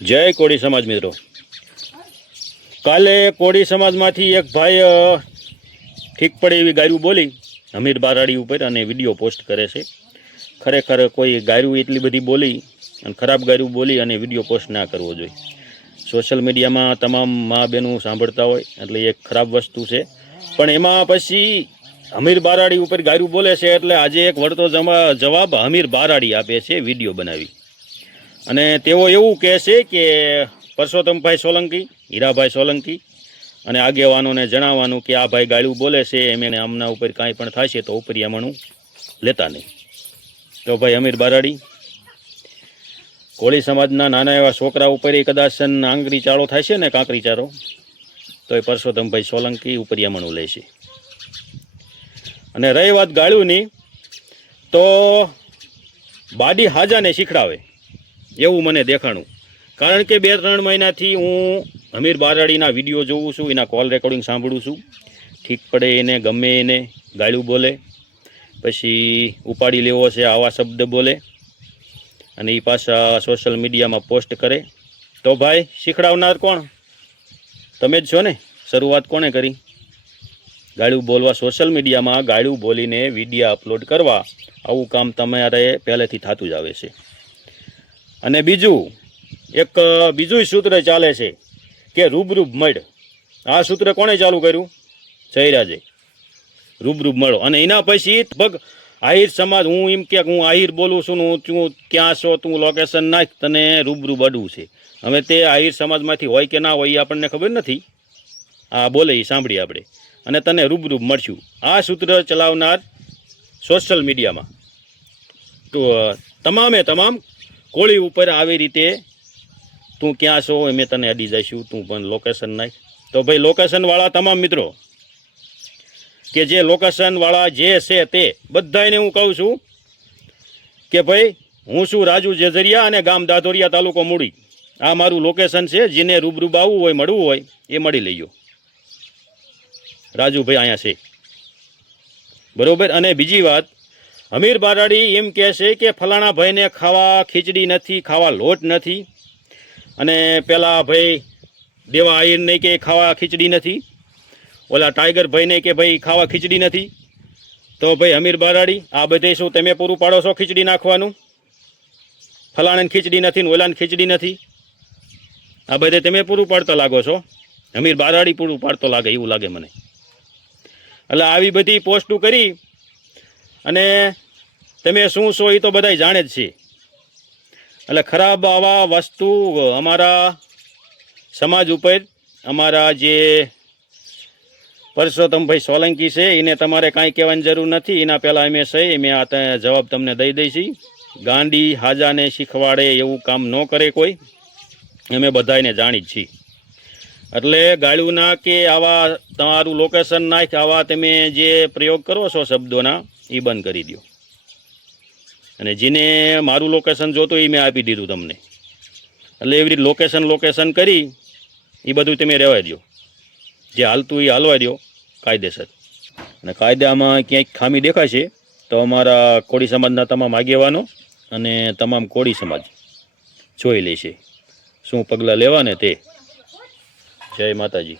જય કોળી સમાજ મિત્રો, કાલે કોળી સમાજમાંથી એક ભાઈ ઠીક પડે એવી ગાયરું બોલી હમીર બારાડી ઉપર અને વિડીયો પોસ્ટ કરે છે. ખરેખર કોઈ ગાયરું એટલી બધી બોલી અને ખરાબ ગાયરું બોલી અને વિડીયો પોસ્ટ ના કરવો જોઈએ. સોશિયલ મીડિયામાં તમામ મા બહેનો સાંભળતા હોય એટલે એક ખરાબ વસ્તુ છે, પણ એમાં પછી હમીર બારાડી ઉપર ગાયરું બોલે છે એટલે આજે એક વળતો જવાબ હમીર બારાડી આપે છે વિડીયો બનાવી. અને તેઓ એવું કહે છે કે પરસોત્તમભાઈ સોલંકી, હીરાભાઈ સોલંકી અને આગેવાનોને જણાવવાનું કે આ ભાઈ ગાળું બોલે છે એમ એને આમના ઉપર કાંઈ પણ થાય છે તો ઉપરિયામણું લેતા નહીં. તો ભાઈ હમીર બારાડી, કોળી સમાજના નાના એવા છોકરા ઉપર કદાચ આંગળી ચાળો થાય છે ને કાંકરી ચારો, તો એ પરસોત્તમભાઈ સોલંકી ઉપરિયામણું લે છે. અને રહી વાત ગાળુંની, તો બાડી હાજાને શીખડાવે એવું મને દેખાણું. કારણ કે 2-3 મહિનાથી હું હમીર બારાડીના વિડીયો જોઉં છું, એના કોલ રેકોર્ડિંગ સાંભળું છું. ઠીક પડે એને ગમે એને ગાળું બોલે, પછી ઉપાડી લેવો છે આવા શબ્દ બોલે અને એ પાછા સોશિયલ મીડિયામાં પોસ્ટ કરે. તો ભાઈ શીખડાવનાર કોણ? તમે જ છો ને. શરૂઆત કોણે કરી? ગાળું બોલવા, સોશિયલ મીડિયામાં ગાળું બોલીને વિડીયો અપલોડ કરવા, આવું કામ તમારે પહેલેથી થતું જ આવે છે. અને બીજું સૂત્ર ચાલે છે કે રૂબરૂબ મળ. આ સૂત્ર કોણે ચાલુ કર્યું? જયરાજે. રૂબરૂબ મળો. અને એના પછી ભગ આહિર સમાજ, હું એમ કે હું આહિર બોલું છું ને તું ક્યાં છો, તું લોકેશન નાખ, તને રૂબરૂબ અડવું છે. હવે તે આહિર સમાજમાંથી હોય કે ના હોય એ આપણને ખબર નથી. આ બોલે એ સાંભળી આપણે, અને તને રૂબરૂબ મળશું. આ સૂત્ર ચલાવનાર સોશિયલ મીડિયામાં તો તમામ કોળી ઉપર આવી રીતે તું ક્યાં છો મેં તને અડી જઈશું, તું પણ લોકેશન નાખ. તો ભાઈ લોકેશનવાળા તમામ મિત્રો, કે જે લોકેશનવાળા જે છે તે બધાને હું કહું છું કે ભાઈ હું છું રાજુ જેજરિયા અને ગામ દાધોરિયા, તાલુકો મૂડી. આ મારું લોકેશન છે. જેને રૂબરૂબ આવવું હોય, મળવું હોય એ મળી લેજો. રાજુભાઈ અહીંયા છે, બરોબર. અને બીજી વાત, હમીર બારાડી એમ કહે છે કે ફલાણા ભાઈને ખાવા ખીચડી નથી, ખાવા લોટ નથી. અને પેલા ભાઈ દેવા આહિરને કે ખાવા ખીચડી નથી, ઓલા ટાઈગર ભાઈને કે ભાઈ ખાવા ખીચડી નથી. તો ભાઈ હમીર બારાડી, આ બધે શું તમે પૂરું પાડો છો ખીચડી નાખવાનું? ફલાણાને ખીચડી નથી ને ઓલાને ખીચડી નથી, આ બધે તમે પૂરું પાડતા લાગો છો. હમીર બારાડી પૂરું પાડતો લાગે એવું લાગે મને. એટલે આવી બધી પોસ્ટો કરી અને તમે શું છો એ તો બધા જાણે જ છે. એટલે ખરાબ આવા વસ્તુ અમારા સમાજ ઉપર, અમારા જે પરસોત્તમભાઈ સોલંકી છે એને તમારે કાંઈ કહેવાની જરૂર નથી. એના પહેલાં અમે મેં આ જવાબ તમને દઈ દઈશી. ગાંડી હાજાને શીખવાડે એવું કામ ન કરે કોઈ, અમે બધાને જાણી જ છીએ. એટલે ગાળુના કે આવા તમારું લોકેશન નાખ, આવા તમે જે પ્રયોગ કરો છો શબ્દોના, એ બંધ કરી દો. અને જેને મારું લોકેશન જોતું એ મેં આપી દીધું તમને. એટલે એવી રીતે લોકેશન કરી એ બધું તમે રહેવા દો. જે હાલતું એ હાલવા દો કાયદેસર. અને કાયદામાં ક્યાંક ખામી દેખાય છે તો અમારા કોળી સમાજના તમામ આગેવાનો અને તમામ કોળી સમાજ જોઈ લેશે શું પગલાં લેવા ને તે. જય માતાજી.